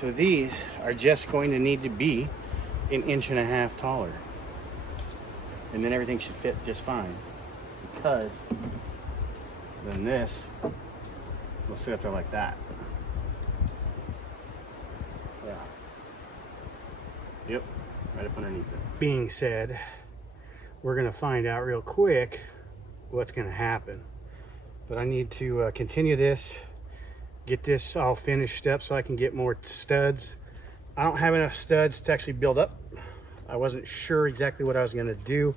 So these are just going to need to be 1.5 inches taller. And then everything should fit just fine. Because then this will sit up there like that. Yeah. Yep, right up underneath it. Being said, we're gonna find out real quick what's gonna happen. But I need to continue this, get this all finished up so I can get more studs. I don't have enough studs to actually build up. I wasn't sure exactly what I was gonna do,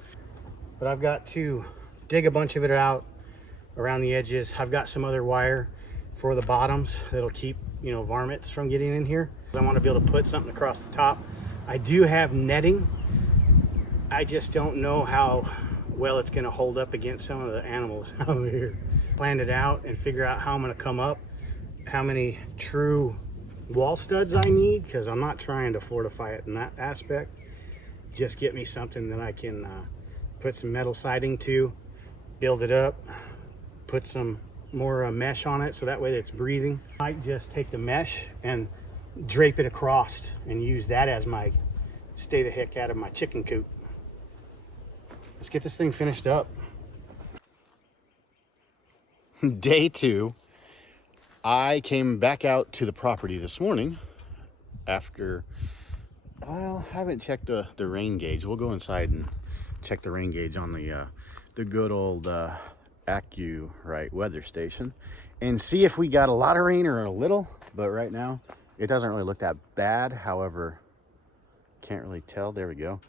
but I've got to dig a bunch of it out around the edges. I've got some other wire for the bottoms that'll keep, you know, varmints from getting in here. I want to be able to put something across the top. I do have netting. I just don't know how well it's going to hold up against some of the animals out here. Plan it out and figure out how I'm going to come up, how many true wall studs I need, because I'm not trying to fortify it in that aspect. Just get me something that I can put some metal siding to, build it up, put some more mesh on it so that way it's breathing. I might just take the mesh and drape it across and use that as my stay the heck out of my chicken coop. Let's get this thing finished up. Day 2, I came back out to the property this morning after, well, I haven't checked the rain gauge. We'll go inside and check the rain gauge on the good old AccuRite weather station and see if we got a lot of rain or a little. But right now it doesn't really look that bad. However, can't really tell. There we go.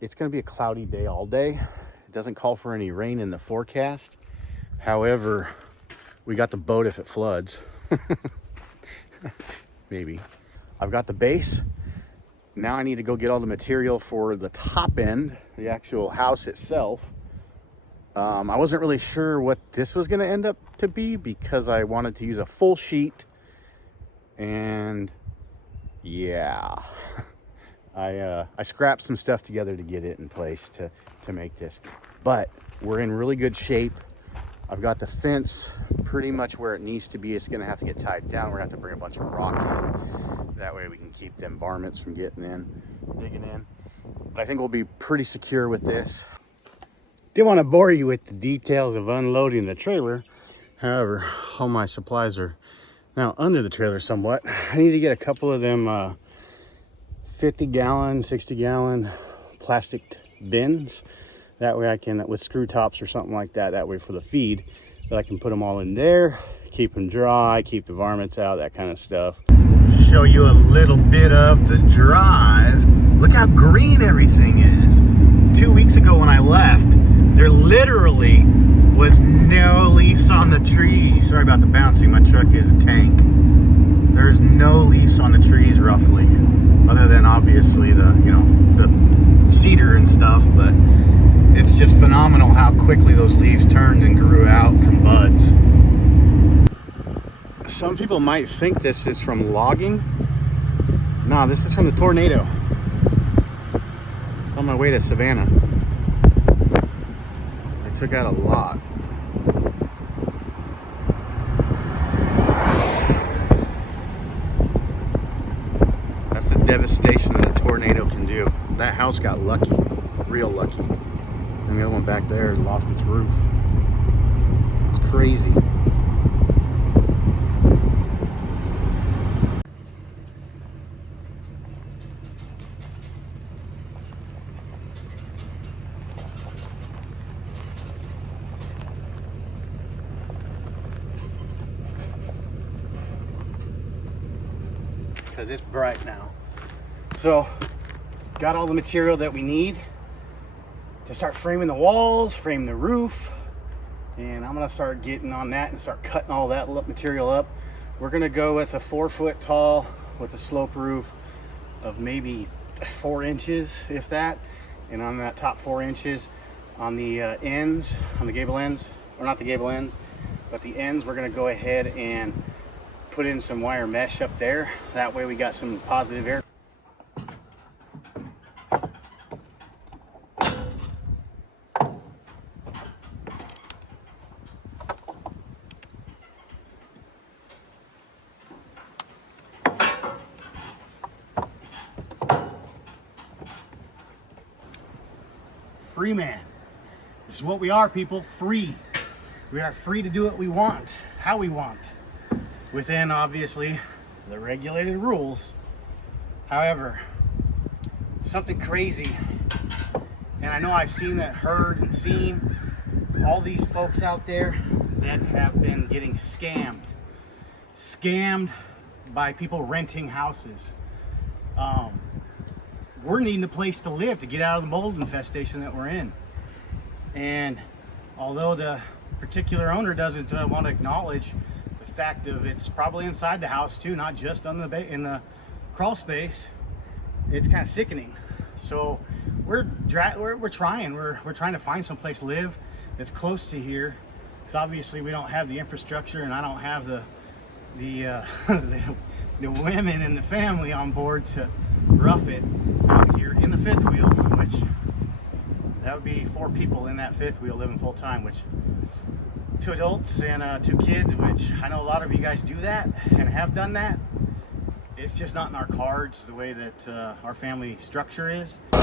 It's going to be a cloudy day all day. It doesn't call for any rain in the forecast. However, we got the boat if it floods. Maybe. I've got the base. Now I need to go get all the material for the top end, the actual house itself. I wasn't really sure what this was going to end up to be because I wanted to use a full sheet, and yeah, I scrapped some stuff together to get it in place to make this, but we're in really good shape. I've got the fence pretty much where it needs to be. It's going to have to get tied down. We're going to have to bring a bunch of rock in. That way we can keep them varmints from getting in, digging in. But I think we'll be pretty secure with this. Didn't want to bore you with the details of unloading the trailer. However, all my supplies are now under the trailer somewhat. I need to get a couple of them 50 gallon, 60 gallon plastic bins. That way I can, with screw tops or something like that, that way for the feed, that I can put them all in there, keep them dry, keep the varmints out, that kind of stuff. Show you a little bit of the drive. Look how green everything is. 2 weeks ago when I left, there literally was no leaves on the trees. Sorry about the bouncing, my truck is a tank. There's no leaves on the trees roughly, other than obviously the, you know, the cedar and stuff, but it's just phenomenal how quickly those leaves turned and grew out from buds. Some people might think this is from logging. No, this is from the tornado. It's on my way to Savannah. I took out a lot. That's the devastation that a tornado can do. That house got lucky, real lucky. And the other one back there lost its roof. It's crazy. Because it's bright now. So, got all the material that we need to start framing the walls, frame the roof, and I'm gonna start getting on that and start cutting all that material up. We're gonna go with a 4 foot tall with a slope roof of maybe 4 inches, if that, and on that top 4 inches on the ends, on the gable ends, or not the gable ends, but the ends, we're gonna go ahead and put in some wire mesh up there. That way we got some positive air. free man. This is what we are, people. Free. We are free to do what we want, how we want, within obviously the regulated rules. However, something crazy, and I know I've seen that, heard and seen all these folks out there that have been getting scammed by people renting houses. We're needing a place to live to get out of the mold infestation that we're in. And although the particular owner doesn't want to acknowledge the fact of it's probably inside the house too, not just on the in the crawl space, it's kind of sickening. So we're trying to find some place to live that's close to here, because obviously we don't have the infrastructure, and I don't have the women in the family on board to rough it out here in the fifth wheel, which that would be 4 people in that fifth wheel living full time, which 2 adults and 2 kids, which I know a lot of you guys do that and have done that. It's just not in our cards the way that our family structure is. All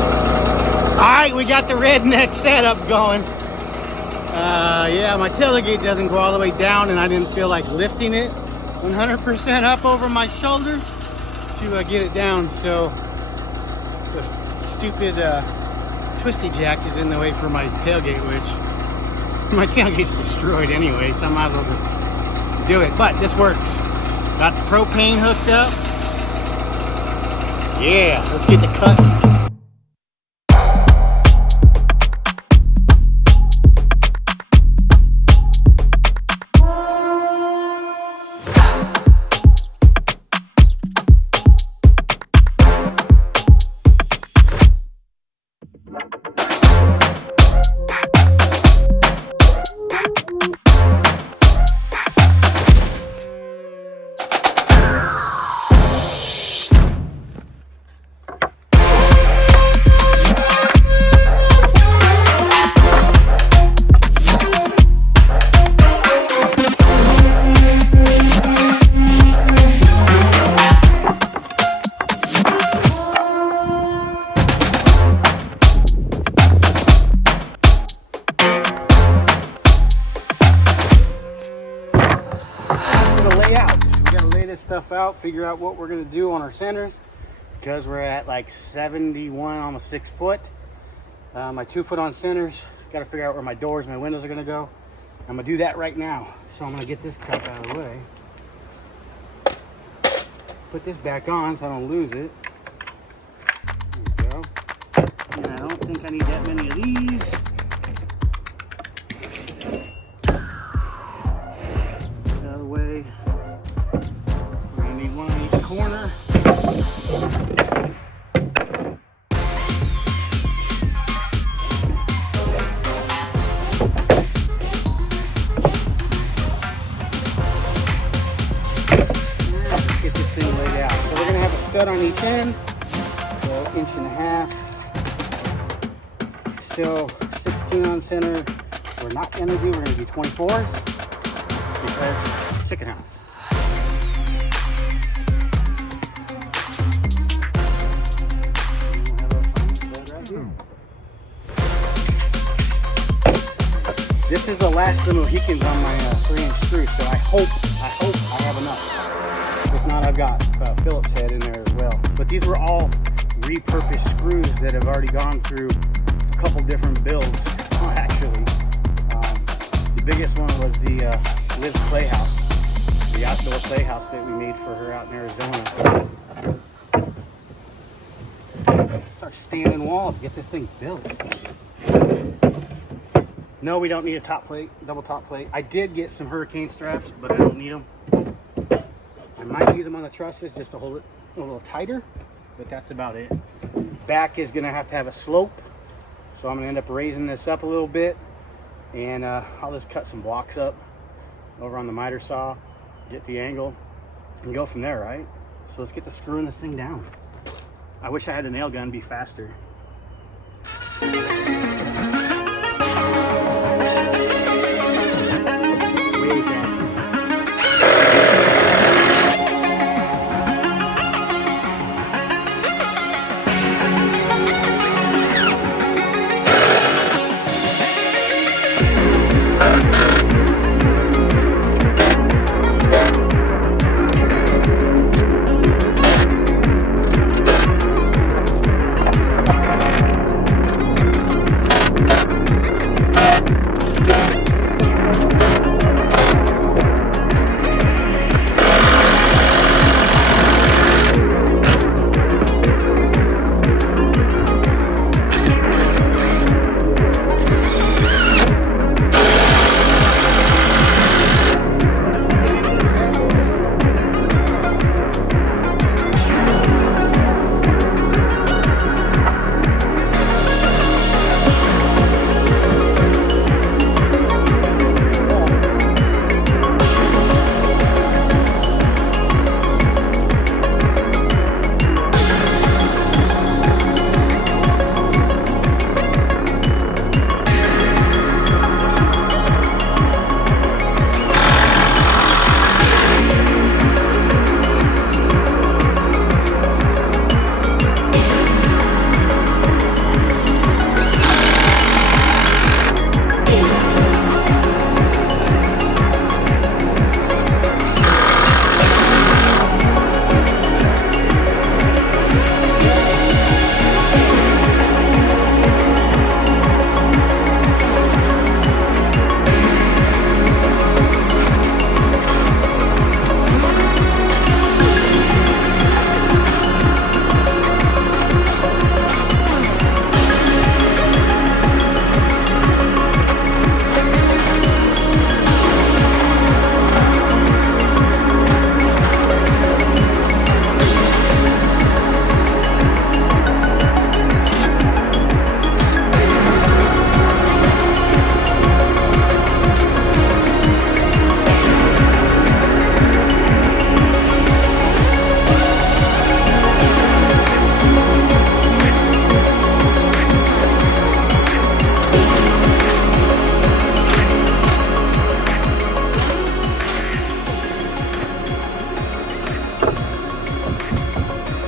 right, we got the redneck setup going. Yeah, my tailgate doesn't go all the way down, and I didn't feel like lifting it 100% up over my shoulders to get it down. So the stupid twisty jack is in the way for my tailgate, which my tailgate's destroyed anyway, so I might as well just do it. But this works. Got the propane hooked up. Yeah, let's get the cut. Stuff out, figure out what we're going to do on our centers, because we're at like 71, almost 6 foot. My 2 foot on centers, got to figure out where my doors, my windows are going to go. I'm going to do that right now. So I'm going to get this crap out of the way, put this back on so I don't lose it. There we go. And I don't think I need that many of these. Out of the way. One on each corner. Let's get this thing laid out. So we're going to have a stud on each end, so 1.5 inches. Still 16 on center. We're not going to do, we're going to do 24s because chicken house. This is the last of the Mohicans on my 3-inch screw, so I hope I have enough. If not, I've got Phillips head in there as well. But these were all repurposed screws that have already gone through a couple different builds. Oh, actually, the biggest one was the Liv's Playhouse, the outdoor playhouse that we made for her out in Arizona. Start standing walls, get this thing built. No, we don't need a top plate, double top plate. I did get some hurricane straps, but I don't need them. I might use them on the trusses just to hold it a little tighter, but that's about it. Back is gonna have to have a slope, so I'm gonna end up raising this up a little bit, and I'll just cut some blocks up over on the miter saw, get the angle, and go from there, right? So let's get the screwing this thing down. I wish I had the nail gun, be faster. Way faster.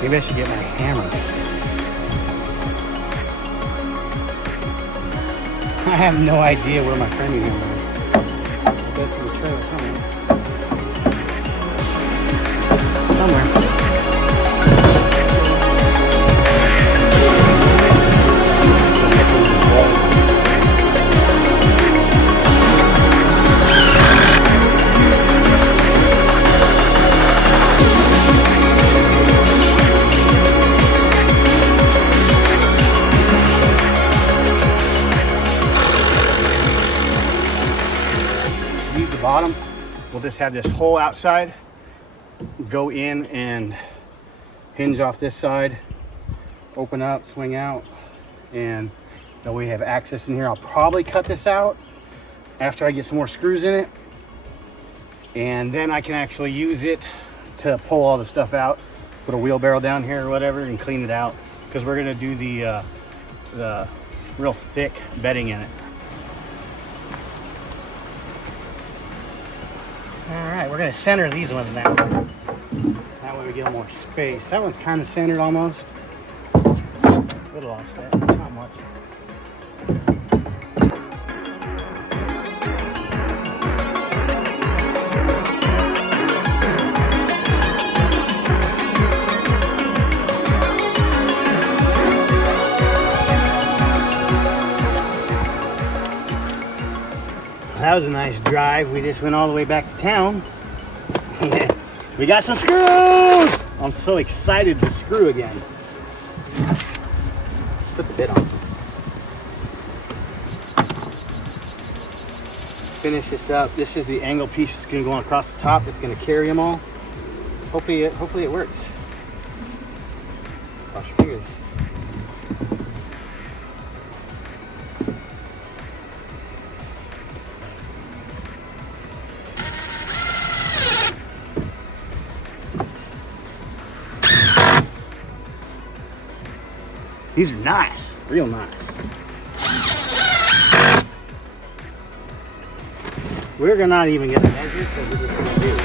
Maybe I should get my hammer. I have no idea where my framing hammer is. I'll go through the trailer somewhere. Bottom, we'll just have this hole outside, go in and hinge off this side, open up, swing out, and then we have access in here. I'll probably cut this out after I get some more screws in it, and then I can actually use it to pull all the stuff out, put a wheelbarrow down here or whatever and clean it out, because we're going to do the real thick bedding in it. All right, we're gonna center these ones now. That way we get more space. That one's kind of centered almost. A little offset, not much. That was a nice drive. We just went all the way back to town. We got some screws! I'm so excited to screw again. Let's put the bit on. Finish this up. This is the angle piece that's going to go on across the top. It's going to carry them all. Hopefully it works. Cross your fingers. These are nice, real nice. We're not even gonna measure because we're just gonna do it.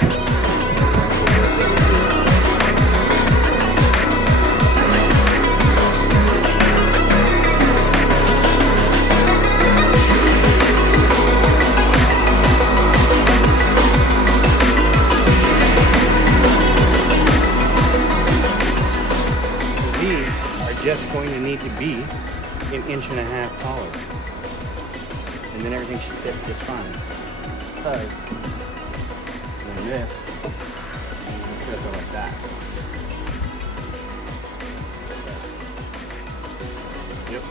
Just going to need to be an 1.5 inches taller, and then everything should fit just fine. Because then this, I'm going to set it like that. Yep.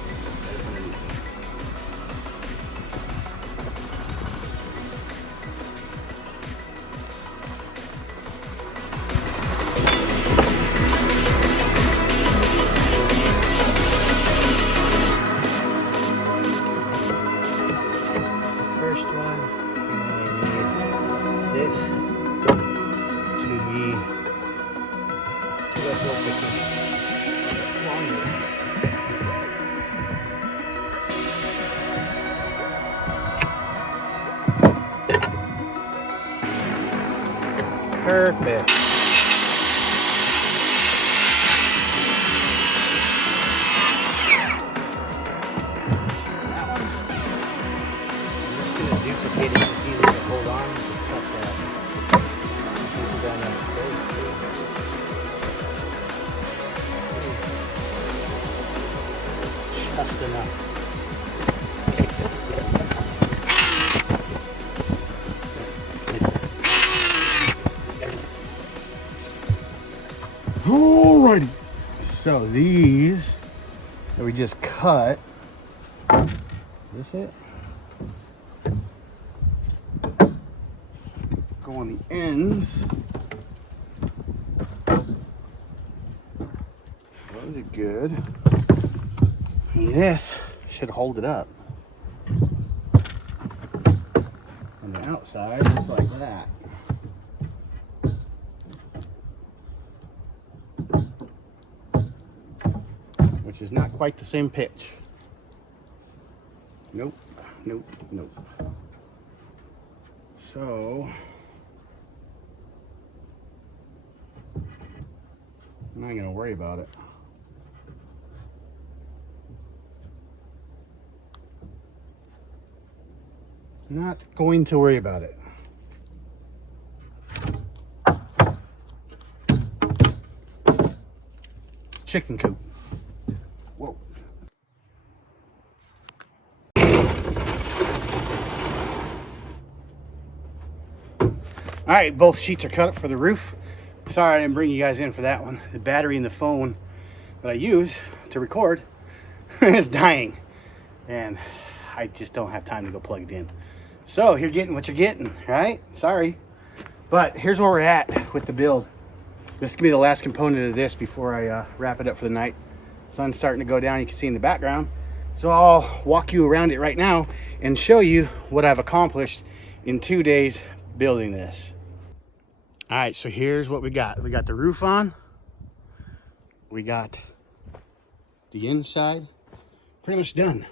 Perfect. That one, I'm just going to duplicate it. It's easy to hold on. Cut that. Down that space too. Just enough. Alrighty, so these that we just cut, is this it? Go on the ends. Those are good. And this should hold it up. On the outside, just like that. Which is not quite the same pitch. Nope, nope, nope. So, I'm not gonna worry about it. Not going to worry about it. It's chicken coop. Whoa. All right, both sheets are cut up for the roof. Sorry I didn't bring you guys in for that one. The battery in the phone that I use to record is dying, and I just don't have time to go plug it in. So you're getting what you're getting, right? Sorry. But here's where we're at with the build. This is gonna be the last component of this before I wrap it up for the night. Sun's starting to go down, you can see in the background. So I'll walk you around it right now and show you what I've accomplished in 2 days building this. All right, so here's what we got. We got the roof on. We got the inside pretty much done.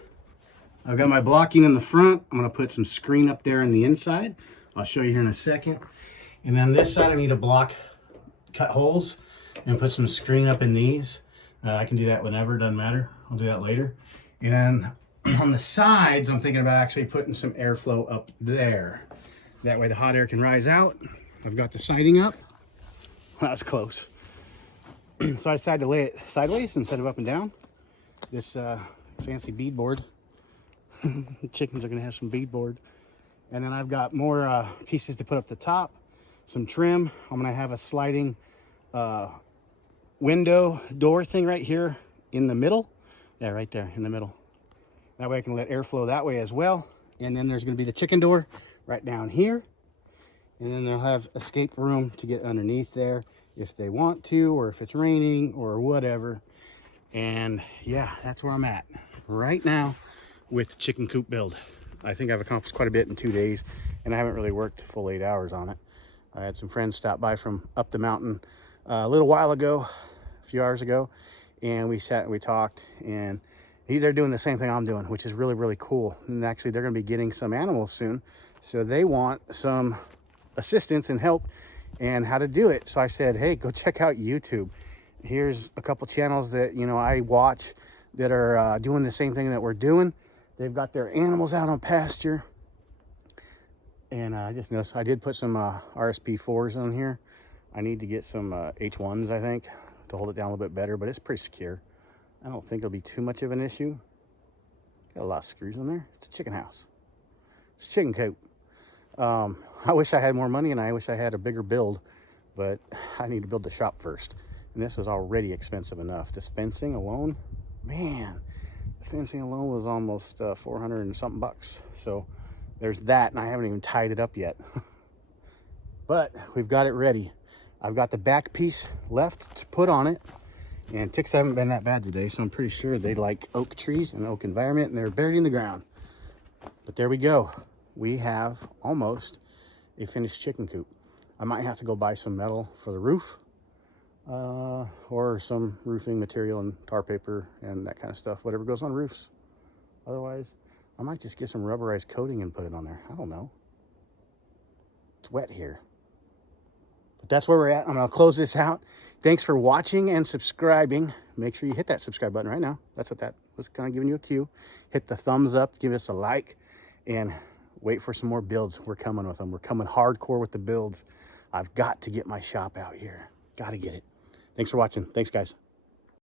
I've got my blocking in the front. I'm gonna put some screen up there on the inside. I'll show you here in a second. And then this side, I need a block, cut holes, and put some screen up in these. I can do that whenever, doesn't matter. I'll do that later. And on the sides, I'm thinking about actually putting some airflow up there. That way the hot air can rise out. I've got the siding up. Well, that was close. So I decided to lay it sideways instead of up and down. This fancy beadboard. The chickens are gonna have some beadboard. And then I've got more pieces to put up the top, some trim. I'm gonna have a sliding window door thing right here in the middle. Yeah, right there in the middle. That way I can let airflow that way as well. And then there's gonna be the chicken door right down here. And then they'll have escape room to get underneath there if they want to, or if it's raining or whatever. And yeah, that's where I'm at right now with the chicken coop build. I think I've accomplished quite a bit in 2 days, and I haven't really worked full 8 hours on it. I had some friends stop by from up the mountain a little while ago, a few hours ago, and we sat and we talked, and they're doing the same thing I'm doing, which is really, really cool. And actually they're gonna be getting some animals soon, so they want some assistance and help and how to do it. So I said, hey, go check out YouTube. Here's a couple channels that, you know, I watch that are doing the same thing that we're doing. They've got their animals out on pasture. And I just noticed I did put some RSP4s on here. I need to get some H1s, I think, to hold it down a little bit better, but it's pretty secure. I don't think it'll be too much of an issue. Got a lot of screws in there. It's a chicken house. It's a chicken coop. I wish I had more money, and I wish I had a bigger build, but I need to build the shop first. And this was already expensive enough. This fencing alone, man, the fencing alone was almost 400 and something bucks. So there's that, and I haven't even tied it up yet. But we've got it ready. I've got the back piece left to put on it, and ticks haven't been that bad today, so I'm pretty sure they like oak trees and oak environment, and they're buried in the ground. But there we go. We have almost a finished chicken coop. I might have to go buy some metal for the roof, or some roofing material and tar paper and that kind of stuff, whatever goes on roofs. Otherwise, I might just get some rubberized coating and put it on there. I don't know. It's wet here. But that's where we're at. I'm gonna close this out. Thanks for watching and subscribing. Make sure you hit that subscribe button right now. That's what that was kind of giving you a cue. Hit the thumbs up, give us a like, and wait for some more builds. We're coming with them. We're coming hardcore with the builds. I've got to get my shop out here. Got to get it. Thanks for watching. Thanks, guys.